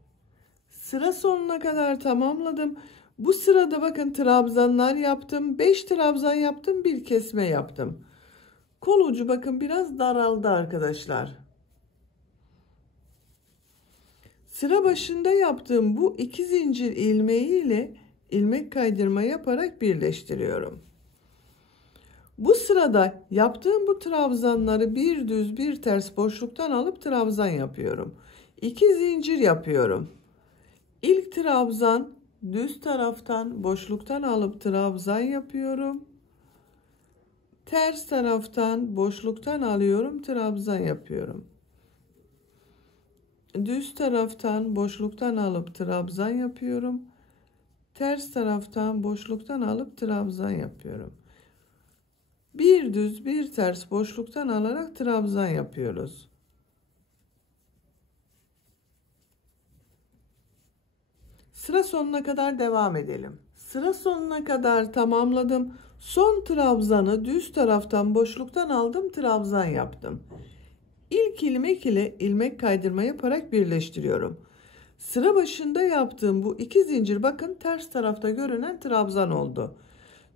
Sıra sonuna kadar tamamladım. Bu sırada bakın trabzanlar yaptım. 5 trabzan yaptım. Bir kesme yaptım. Kol ucu bakın biraz daraldı arkadaşlar. Sıra başında yaptığım bu 2 zincir ilmeği ile ilmek kaydırma yaparak birleştiriyorum. Bu sırada yaptığım bu trabzanları bir düz bir ters boşluktan alıp trabzan yapıyorum. 2 zincir yapıyorum. İlk trabzan düz taraftan boşluktan alıp trabzan yapıyorum. Ters taraftan boşluktan alıyorum, trabzan yapıyorum. Düz taraftan boşluktan alıp trabzan yapıyorum. Ters taraftan boşluktan alıp trabzan yapıyorum. Bir düz bir ters boşluktan alarak trabzan yapıyoruz. Sıra sonuna kadar devam edelim. Sıra sonuna kadar tamamladım. Son trabzanı düz taraftan boşluktan aldım, trabzan yaptım. İlk ilmek ile ilmek kaydırma yaparak birleştiriyorum. Sıra başında yaptığım bu 2 zincir bakın ters tarafta görünen trabzan oldu.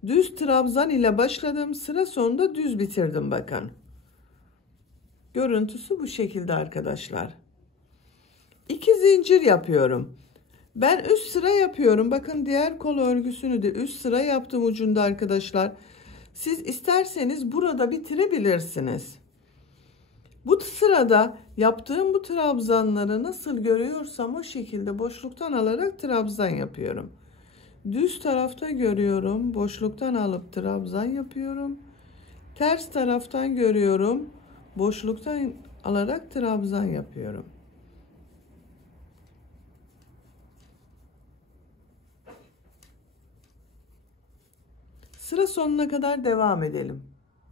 Düz trabzan ile başladım. Sıra sonunda düz bitirdim bakın. Görüntüsü bu şekilde arkadaşlar. 2 zincir yapıyorum. Ben üst sıra yapıyorum. Bakın diğer kol örgüsünü de üst sıra yaptım ucunda arkadaşlar. Siz isterseniz burada bitirebilirsiniz. Bu sırada yaptığım bu trabzanları nasıl görüyorsam o şekilde boşluktan alarak trabzan yapıyorum. Düz tarafta görüyorum, boşluktan alıp trabzan yapıyorum. Ters taraftan görüyorum, boşluktan alarak trabzan yapıyorum. Sıra sonuna kadar devam edelim.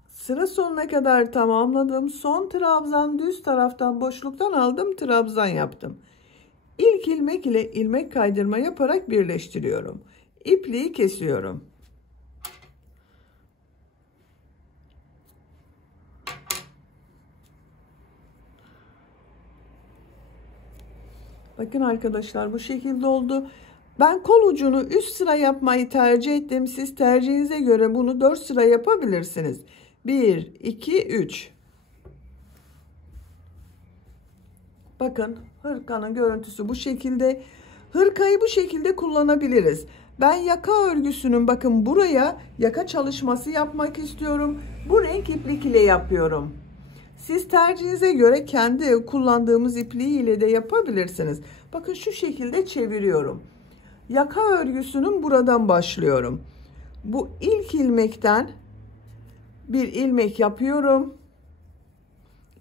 Sıra sonuna kadar tamamladım. Son trabzan düz taraftan boşluktan aldım, trabzan yaptım. İlk ilmek ile ilmek kaydırma yaparak birleştiriyorum. İpliği kesiyorum. Bakın arkadaşlar bu şekilde oldu. Ben kol ucunu üst sıra yapmayı tercih ettim. Siz tercihinize göre bunu 4 sıra yapabilirsiniz. 1, 2, 3. Bakın hırkanın görüntüsü bu şekilde. Hırkayı bu şekilde kullanabiliriz. Ben yaka örgüsünün bakın buraya yaka çalışması yapmak istiyorum. Bu renk iplik ile yapıyorum. Siz tercihinize göre kendi kullandığımız ipliği ile de yapabilirsiniz. Bakın şu şekilde çeviriyorum. Yaka örgüsünün buradan başlıyorum. Bu ilk ilmekten bir ilmek yapıyorum.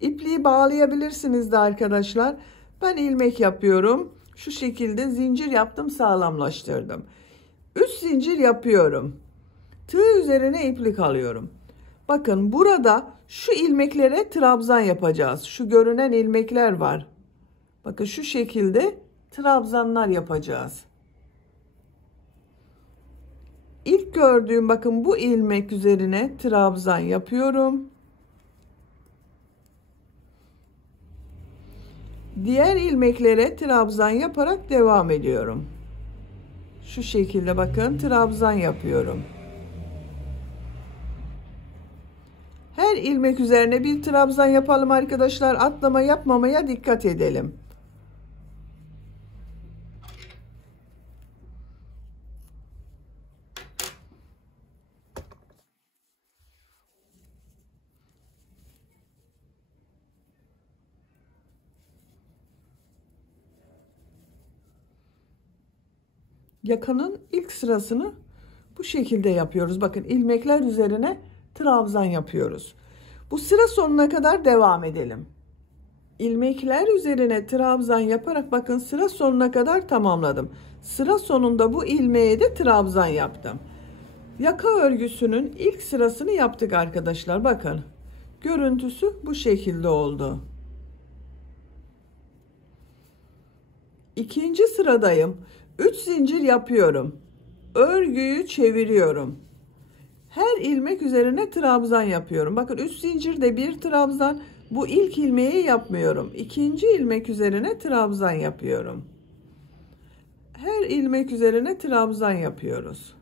İpliği bağlayabilirsiniz de arkadaşlar. Ben ilmek yapıyorum. Şu şekilde zincir yaptım, sağlamlaştırdım. 3 zincir yapıyorum. Tığ üzerine iplik alıyorum. Bakın burada şu ilmeklere trabzan yapacağız. Şu görünen ilmekler var. Bakın şu şekilde trabzanlar yapacağız. İlk gördüğüm bakın bu ilmek üzerine trabzan yapıyorum. Diğer ilmeklere trabzan yaparak devam ediyorum. Şu şekilde bakın trabzan yapıyorum. Her ilmek üzerine bir trabzan yapalım arkadaşlar. Atlama yapmamaya dikkat edelim. Yakanın ilk sırasını bu şekilde yapıyoruz. Bakın ilmekler üzerine trabzan yapıyoruz. Bu sıra sonuna kadar devam edelim. İlmekler üzerine trabzan yaparak bakın sıra sonuna kadar tamamladım. Sıra sonunda bu ilmeğe de trabzan yaptım. Yaka örgüsünün ilk sırasını yaptık arkadaşlar. Bakın görüntüsü bu şekilde oldu. İkinci sıradayım. 3 zincir yapıyorum. Örgüyü çeviriyorum. Her ilmek üzerine trabzan yapıyorum. Bakın 3 zincirde bir trabzan. Bu ilk ilmeği yapmıyorum. İkinci ilmek üzerine trabzan yapıyorum. Her ilmek üzerine trabzan yapıyoruz.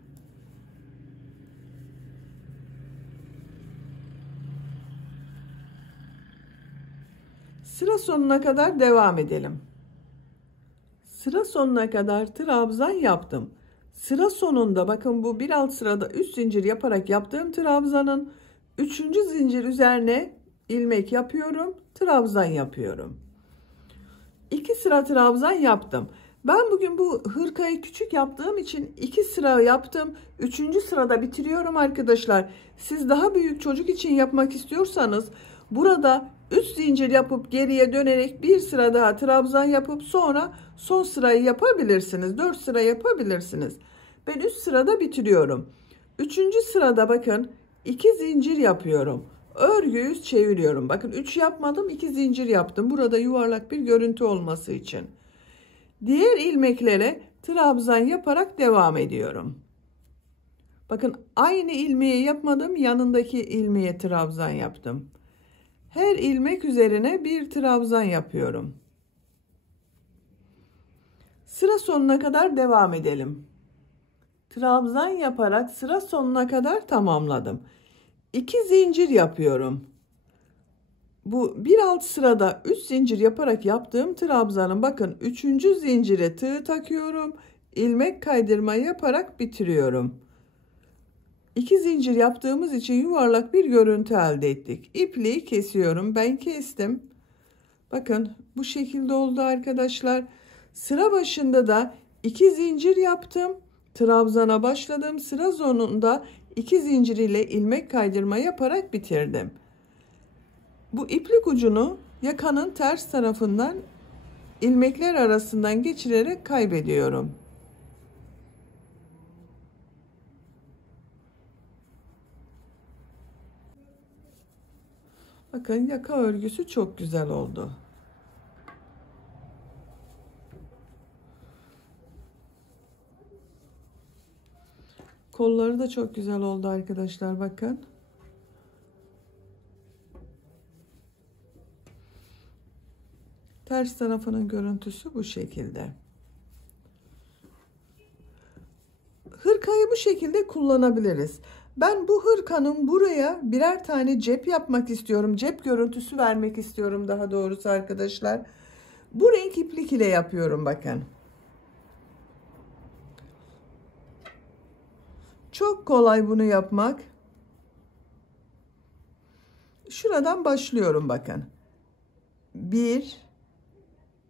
Sıra sonuna kadar devam edelim. Sıra sonuna kadar trabzan yaptım. Sıra sonunda bakın bu bir alt sırada 3 zincir yaparak yaptığım trabzanın Üçüncü zincir üzerine ilmek yapıyorum. Trabzan yapıyorum. 2 sıra trabzan yaptım. Ben bugün bu hırkayı küçük yaptığım için 2 sıra yaptım. Üçüncü sırada bitiriyorum arkadaşlar. Siz daha büyük çocuk için yapmak istiyorsanız burada 3 zincir yapıp geriye dönerek bir sıra daha trabzan yapıp sonra son sırayı yapabilirsiniz. 4 sıra yapabilirsiniz. Ben 3 sırada bitiriyorum. Üçüncü sırada bakın 2 zincir yapıyorum. Örgüyü çeviriyorum. Bakın 3 yapmadım, 2 zincir yaptım. Burada yuvarlak bir görüntü olması için. Diğer ilmeklere trabzan yaparak devam ediyorum. Bakın aynı ilmeği yapmadım, yanındaki ilmeğe trabzan yaptım. Her ilmek üzerine bir trabzan yapıyorum. Sıra sonuna kadar devam edelim. Trabzan yaparak sıra sonuna kadar tamamladım. 2 zincir yapıyorum. Bu bir alt sırada 3 zincir yaparak yaptığım trabzanın bakın 3. zincire tığ takıyorum. İlmek kaydırma yaparak bitiriyorum. 2 zincir yaptığımız için yuvarlak bir görüntü elde ettik. İpliği kesiyorum. Ben kestim. Bakın bu şekilde oldu arkadaşlar. Sıra başında da 2 zincir yaptım. Trabzana başladım. Sıra sonunda 2 zincir ile ilmek kaydırma yaparak bitirdim. Bu iplik ucunu yakanın ters tarafından ilmekler arasından geçirerek kaybediyorum. Bakın yaka örgüsü çok güzel oldu. Kolları da çok güzel oldu arkadaşlar, bakın. Ters tarafının görüntüsü bu şekilde. Hırkayı bu şekilde kullanabiliriz. Ben bu hırkanın buraya birer tane cep yapmak istiyorum. Cep görüntüsü vermek istiyorum daha doğrusu arkadaşlar. Bu renk iplik ile yapıyorum bakın. Çok kolay bunu yapmak. Şuradan başlıyorum bakın. 1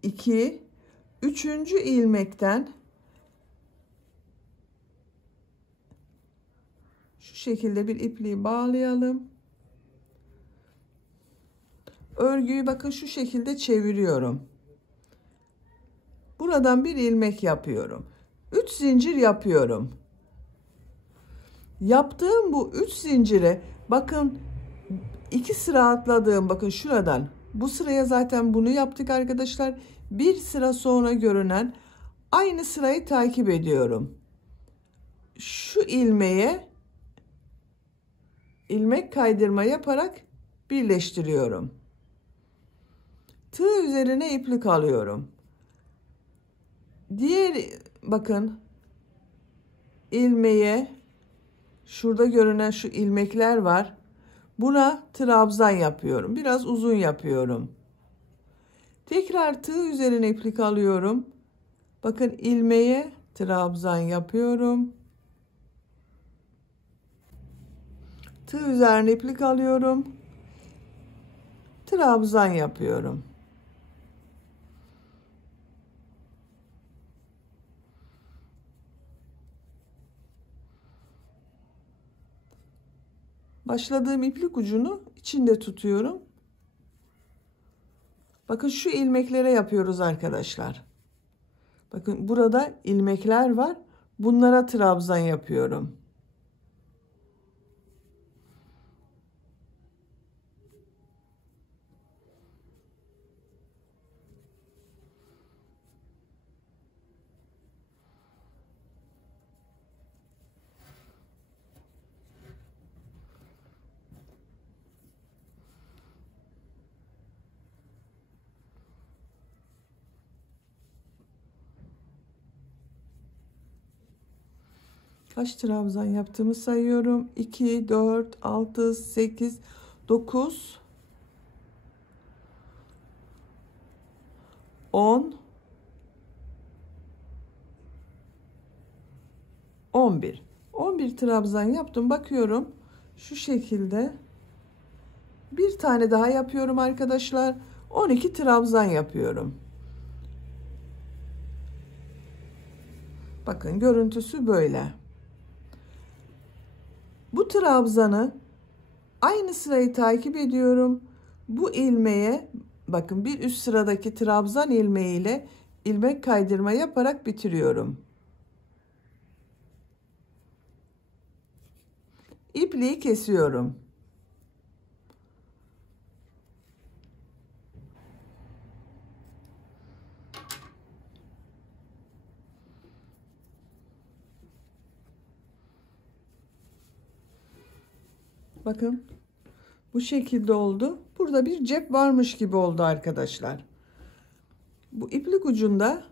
2 3. ilmekten şu şekilde bir ipliği bağlayalım. Örgüyü bakın şu şekilde çeviriyorum. Buradan bir ilmek yapıyorum. 3 zincir yapıyorum. Yaptığım bu 3 zincire bakın 2 sıra atladığım, bakın şuradan bu sıraya zaten bunu yaptık arkadaşlar. Bir sıra sonra görünen aynı sırayı takip ediyorum. Şu ilmeğe ilmek kaydırma yaparak birleştiriyorum. Tığ üzerine iplik alıyorum. Diğer bakın ilmeğe şurada görünen şu ilmekler var. Buna trabzan yapıyorum. Biraz uzun yapıyorum. Tekrar tığ üzerine iplik alıyorum. Bakın ilmeğe trabzan yapıyorum. Tığ üzerine iplik alıyorum. Trabzan yapıyorum. Başladığım iplik ucunu içinde tutuyorum. Bakın şu ilmeklere yapıyoruz arkadaşlar. Bakın burada ilmekler var. Bunlara trabzan yapıyorum. Kaç trabzan yaptığımı sayıyorum. 2, 4, 6, 8, 9, 10, 11. 11 trabzan yaptım. Bakıyorum şu şekilde Bir tane daha yapıyorum arkadaşlar. 12 trabzan yapıyorum. Bakın görüntüsü böyle. Bu trabzanı aynı sırayı takip ediyorum. Bu ilmeğe bakın bir üst sıradaki trabzan ilmeğiyle ilmek kaydırma yaparak bitiriyorum. İpliği kesiyorum. Bakın bu şekilde oldu. Burada bir cep varmış gibi oldu arkadaşlar. Bu iplik ucunda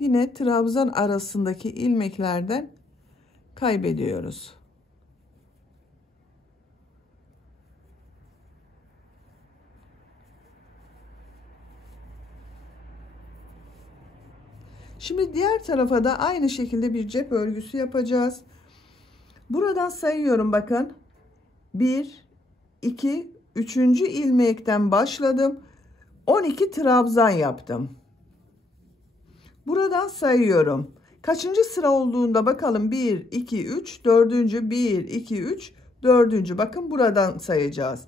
yine trabzan arasındaki ilmeklerden kaybediyoruz. Şimdi diğer tarafa da aynı şekilde bir cep örgüsü yapacağız. Buradan sayıyorum bakın. 1, 2, 3. ilmekten başladım. 12 trabzan yaptım. Buradan sayıyorum. Kaçıncı sıra olduğunda bakalım. 1, 2, 3, 4. 1, 2, 3, 4. Bakın buradan sayacağız.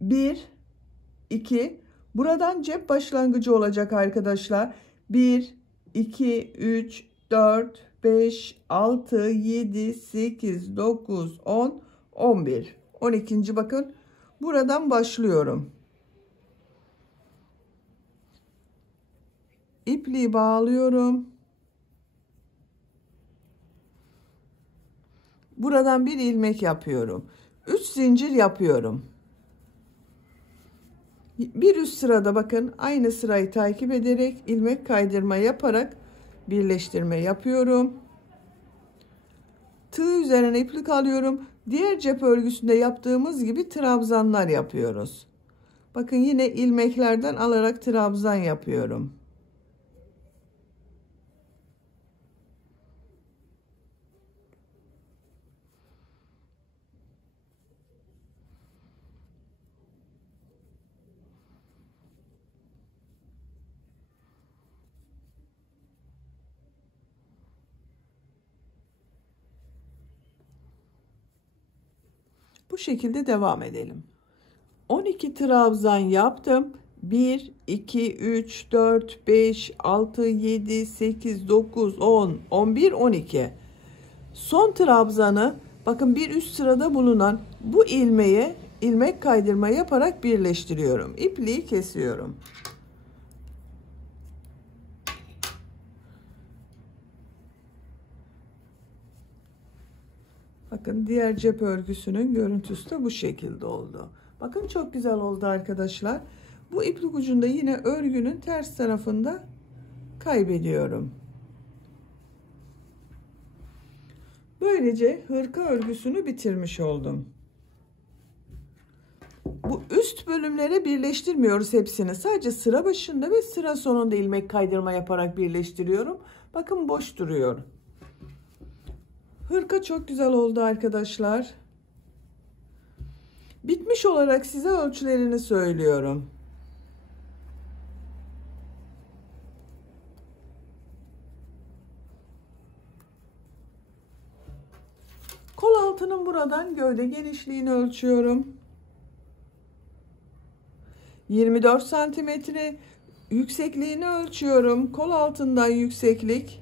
1, 2. Buradan cep başlangıcı olacak arkadaşlar. 1, 2, 3, 4, 5, 6, 7, 8, 9, 10, 11. 12. bakın buradan başlıyorum. İpliği bağlıyorum. Buradan bir ilmek yapıyorum. 3 zincir yapıyorum. Bir üst sırada bakın aynı sırayı takip ederek ilmek kaydırma yaparak birleştirme yapıyorum. Tığ üzerine iplik alıyorum. Diğer cep örgüsünde yaptığımız gibi trabzanlar yapıyoruz. Bakın yine ilmeklerden alarak trabzan yapıyorum. Bu şekilde devam edelim. 12 trabzan yaptım. 1, 2, 3, 4, 5, 6, 7, 8, 9, 10, 11, 12. Son trabzanı bakın bir üst sırada bulunan bu ilmeğe ilmek kaydırma yaparak birleştiriyorum. İpliği kesiyorum. Bakın diğer cep örgüsünün görüntüsü de bu şekilde oldu. Bakın çok güzel oldu arkadaşlar. Bu iplik ucunda yine örgünün ters tarafında kaybediyorum. Böylece hırka örgüsünü bitirmiş oldum. Bu üst bölümlere birleştirmiyoruz hepsini. Sadece sıra başında ve sıra sonunda ilmek kaydırma yaparak birleştiriyorum. Bakın boş duruyor. Hırka çok güzel oldu arkadaşlar. Bitmiş olarak size ölçülerini söylüyorum. Kol altının buradan gövde genişliğini ölçüyorum. 24 santimetre yüksekliğini ölçüyorum. Kol altından yükseklik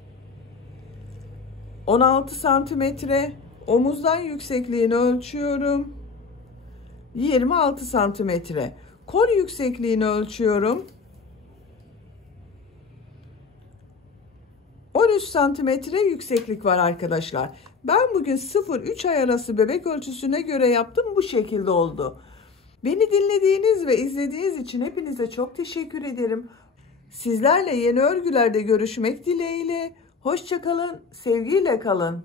16 santimetre, omuzdan yüksekliğini ölçüyorum. 26 santimetre. Kol yüksekliğini ölçüyorum. 13 santimetre yükseklik var arkadaşlar. Ben bugün 0-3 ay arası bebek ölçüsüne göre yaptım. Bu şekilde oldu. Beni dinlediğiniz ve izlediğiniz için hepinize çok teşekkür ederim. Sizlerle yeni örgülerde görüşmek dileğiyle. Hoşça kalın, sevgiyle kalın.